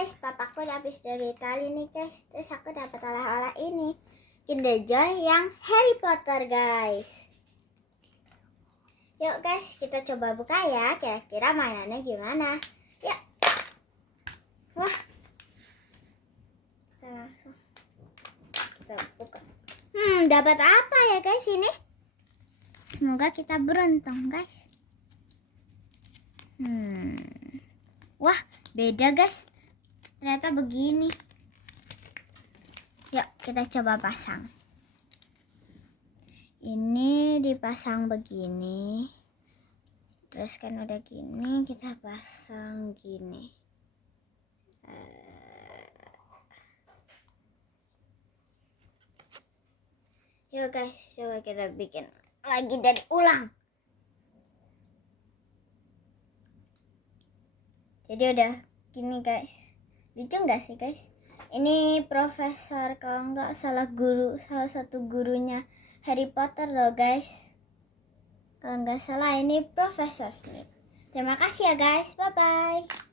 guys, papaku habis dari Itali nih guys. Terus aku dapat oleh-oleh ini, Kinder Joy yang Harry Potter guys. Yuk guys, kita coba buka ya. Kira-kira mainannya gimana? Yuk. Wah. Kita langsung kita buka. Dapat apa ya guys ini? Semoga kita beruntung guys. Wah, beda guys. Ternyata begini. Yuk, kita coba pasang. Ini dipasang begini. Terus kan udah gini, kita pasang gini. Yuk guys, coba kita bikin lagi dari ulang. Jadi udah gini guys. Lucu nggak sih guys? Ini profesor, kalau nggak salah salah satu gurunya Harry Potter loh guys. Kalau nggak salah ini Profesor Snape. Terima kasih ya guys. Bye bye.